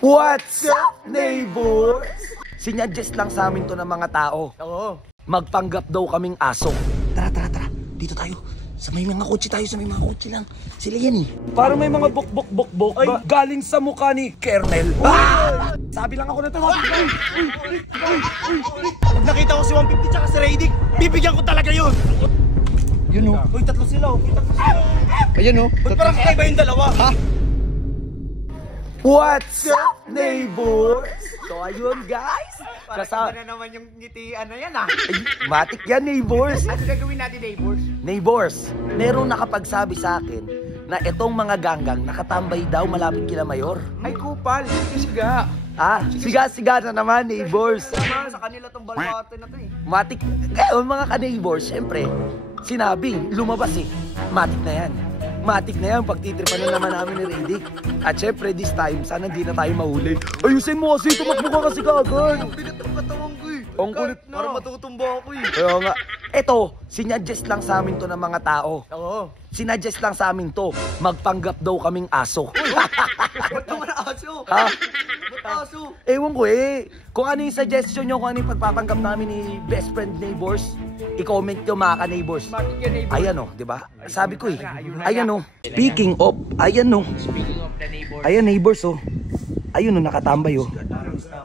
What's up, neighbors? Sinuggest lang sa amin to ng mga tao. Oo. Magpanggap daw kaming aso. Tara. Dito tayo. Sa may mga kotse tayo, sa may mga kotse lang. Sila yan eh. Parang may mga bok ba? Galing sa mukha ni Kernel. Sabi lang ako na ito. Pag nakita ko si 150 tsaka si Radic, bibigyan ko talaga yun. Yun o. Uy, tatlo sila. Ayan o. Ba't parang kakaiba yung dalawa? Ha? What's up, neighbors? So ayun guys. Parang na naman yung ngitian na yan ah. Ay, matik yan, neighbors. Ano gagawin natin, neighbors? Neighbors, meron nakapagsabi sa akin na itong mga ganggang nakatambay daw malapit kila Mayor. Ay, kupal. Hindi siga. Siga na naman, neighbors. Tama, sa kanila tong balbate na to eh. Matik, ngayon mga ka-neighbors, syempre, sinabi, lumabas eh. Matik na yan. Matik na yan, pagtitripan na naman namin ni Radic. At syempre, this time, sana di na tayo mahuli. Ayusin mo kasi, tumakbo ka kasi kagad. Pinat ang katawan ko eh. Ang kulit na. Parang matutumba ako eh. Kaya nga, eto, sinuggest lang sa amin to ng mga tao. Oo. Sinuggest lang sa amin to, magpanggap daw kaming aso. Ba't naman aso? Ha? Ba't aso? Ewan ko eh. Kung ano yung suggestion nyo, kung ano yung pagpapanggap namin ni best friend neighbors, i-comment nyo mga ka-neighbors. Bakit yan, neighbors? Ayan o, di ba? Sabi ko eh. Ayan o. Speaking of, ayan o. Speaking of the neighbors. Ayan neighbors o. Ayun o, nakatambay o.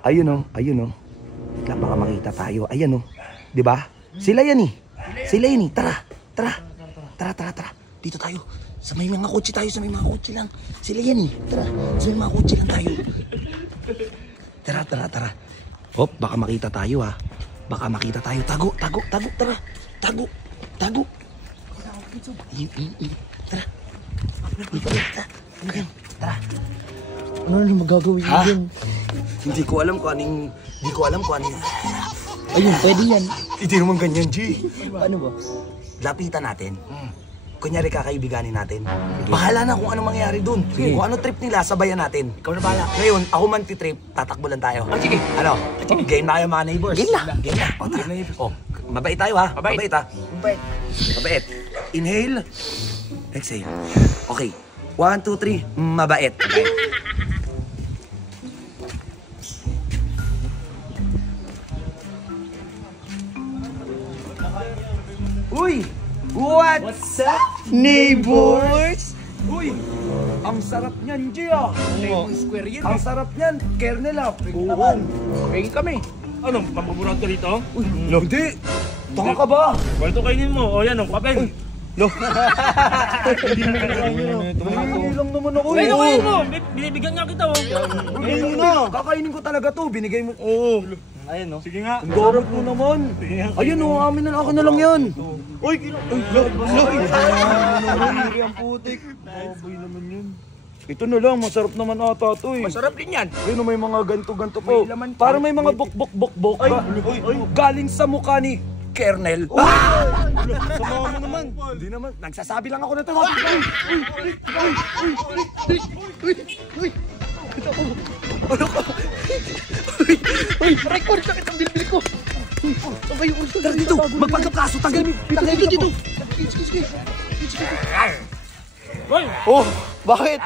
Ayun o, ayun o. Baka makita tayo. Ayan o. Di ba? Sila yan eh. Sila yan eh. Tara. Dito tayo. Sa may mga kotse tayo, sa may mga kotse lang. Sila yan eh. Tara, sa may mga kotse lang tayo. Tara. Hop, baka makita tayo ha. Baka makita tayo. Tago. Tara. Tago. Tara. Tara. Ano na magagawin yun? Hindi ko alam kung anong... Ayun, pwede yan. Hindi naman ganyan, G. Paano ba? Lapitan natin. Kunyari kakaibiganin natin. Bahala na kung ano mangyayari dun. Kung ano trip nila, sabayan natin. Ikaw na bahala. Ngayon, ako man titrip, tatakbo lang tayo. Sige. Ano? Game na kayo mga neighbors. Game na. O, tara. O, mabait tayo ha. Mabait ha. Mabait. Inhale. Exhale. Okay. 1, 2, 3. Mabait. Uy! What's up, Neighbors! Uy! Ang sarap niyan, G ah! Lemon square yan. Ang sarap niyan, Kernel ah! Naman! Pingin kami. Ano, mabuburat ka dito? Uy! Hindi! Tanga ka ba? Pwede kainin mo. O yan, ang papel. Lo! Hindi mo kakainin. Hindi lang naman ako Pwede eh! kainin mo. Binibigyan nga kita, oh. Kainin mo na! Kakainin ko talaga to, binigay mo. Oo. Ayun, no? Sige nga. Ang garap mo naman! Ayun o, amin na, akin na lang yan! Uy, Ang putik! Baboy naman yun. Ito na lang, masarap naman ata to eh. Masarap din yan. Ayun, may mga ganto-ganto po. May laman pa. Parang may mga bok ba? Galing sa mukha ni Kernel. sama mo naman. Hindi naman, nagsasabi lang ako na ito. Record na kitang bilbil ko! Okay, Tara dito, magpanggap kaso, tanggal dito! Uy, Oh, bakit?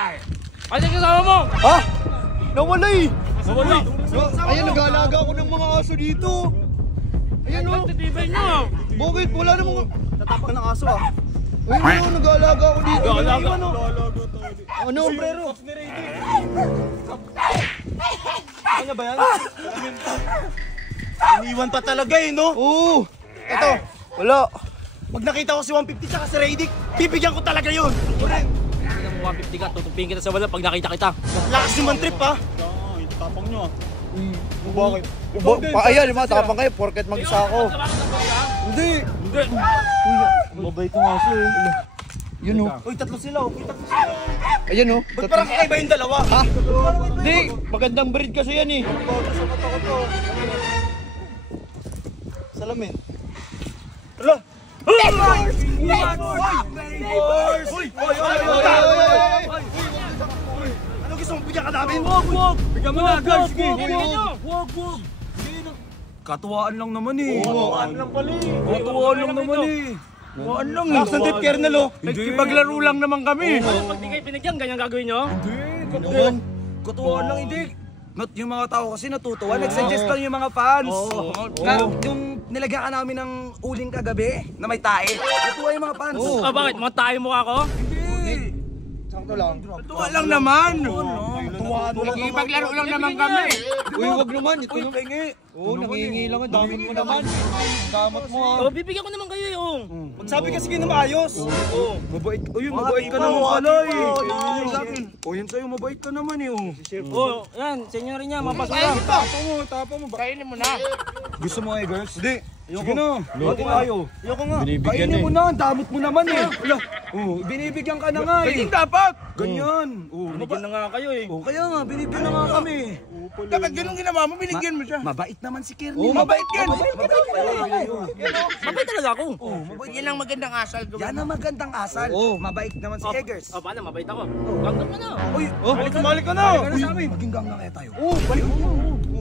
ano yung kasama mo? Ha? Nawala eh! Nawala. Ayan, nag-aalaga ako ng mga aso dito! Ayan o! Titibay nyo. Bakit? Wala namang... Tatapak ng aso ah! Ayun o, nag-aalaga ako dito! Nag-aalaga. Ano? Sombrero! Ano ba yan? Iniwan pa talaga eh, no? Oo! Ito, Wala! pag nakita ko si 150 tsaka si Radic, bibigyan ko talaga yun. Correct. Hindi mo 150 ka, tutupin kita sa wala pag nakita kita. Lakas naman trip ha. Tapang nyo, ah. Bakit? Ayan, tapang kayo, porket mag-isa ako. Hindi. Hindi. Mabait ng aso eh. Yun o. Uy, tatlo sila. Ayan o. Ba't parang kakaiba yung dalawa? Ha? Hindi! Magandang breed kasi yan eh. Salamin. Hala! Neighbors! Ano gusto mong bigyan ka namin? Wag! Bigyan mo na agad, sige. Wag! Katuwaan lang naman eh. Katuwaan lang pala eh. Katuwaan lang naman eh. Katuwaan lang eh. Lakas ng trip, Kernel oh. Nagkipaglaro lang naman kami. Pag di kayo pinigyan, ganyan gagawin nyo? Hindi, katuwaan lang hindi. Not yung mga tao kasi natutuwa. Nag-suggest lang yung mga fans. Yung nilagyan ka namin ng uling kagabi na may tae. Natutuwa yung mga fans. Ah, bakit? Mga tayo mo ako? Sakto lang. Tuwa lang naman. Ipaglaro lang naman kami. Uy, wag naman. Ito naman. Pengi. Oo, nangingi lang. Damot mo naman. Damot mo ah. Oh, bibigyan ko naman kayo yung. Magsabi kasi kayo na maayos. Mabait. Yun, mabait ka naman pala eh. O yun sa'yo, mabait ka naman eh. Oh, yan, senyo rin niya, mapasura. Tapos mo. Kainin mo na. Gusto mo eh, girls? Hindi. Sige na. Hati tayo. Ayoko nga. Kainin mo na. Ang damot mo naman eh. Binibigyan ka na nga eh. Ganyan dapat. Ganyan. Binigyan na nga kayo eh. Kaya nga, binibigyan na nga kami. Dapat ganun ginawa mo, binigyan mo siya. Mabait naman si Kerny. Mabait yan. Mabait talaga ako. Yan ang magandang asal. Yan ang magandang asal. Mabait naman si Eggers. Oh, paano? Mabait ako. Gagawin ka na. Uy, Balik ka na. Uy, maging gang na kaya tayo.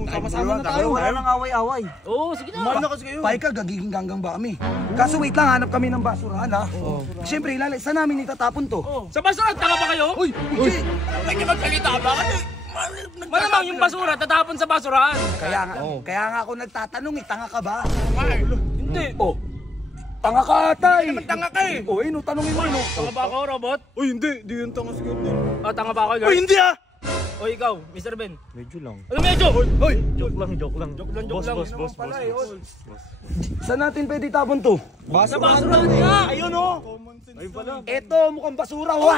Sama na tayo. Wala nang away-away. Oo, sige na. Mahal na kasi kayo. Paika, gagiging ganggang ba kami? Kaso wait lang, hanap kami ng basurahan ha. Siyempre, saan namin itatapon to? Sa basura, tanga ba kayo? Uy! Kanya magsalita ba? Malamang yung basura, tatapon sa basurahan. Kaya nga ako nagtatanong eh, tanga ka ba? Hindi. Oh, tanga ka ata eh. Tanga ka eh. Oh, no, tanongin mo no. Tanga ba ako, robot? Uy, hindi. Di yung tanga siguro. Ah, tanga ba ako, Uy, guys? hindi ah. O ikaw, Mr. Ben. Medyo lang. Ano medyo? Hoy! Joke lang. Joke lang. Boss. Saan natin pwede itapon to? Sa basurahan nga. Ayun oh. Ayun pala. Eto, mukhang basura. Wow!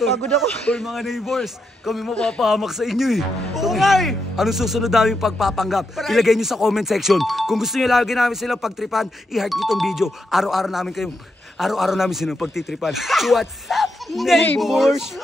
Pagod ako. Hoy mga neighbors, kami mapapahamak sa inyo eh. Oo nga eh. Anong susunod namin pagpapanggap? Ilagay nyo sa comment section. Kung gusto nyo lagi namin silang pagtripan, i-heart nyo tong video. Araw-araw namin silang pagtitripan. What's up, neighbors?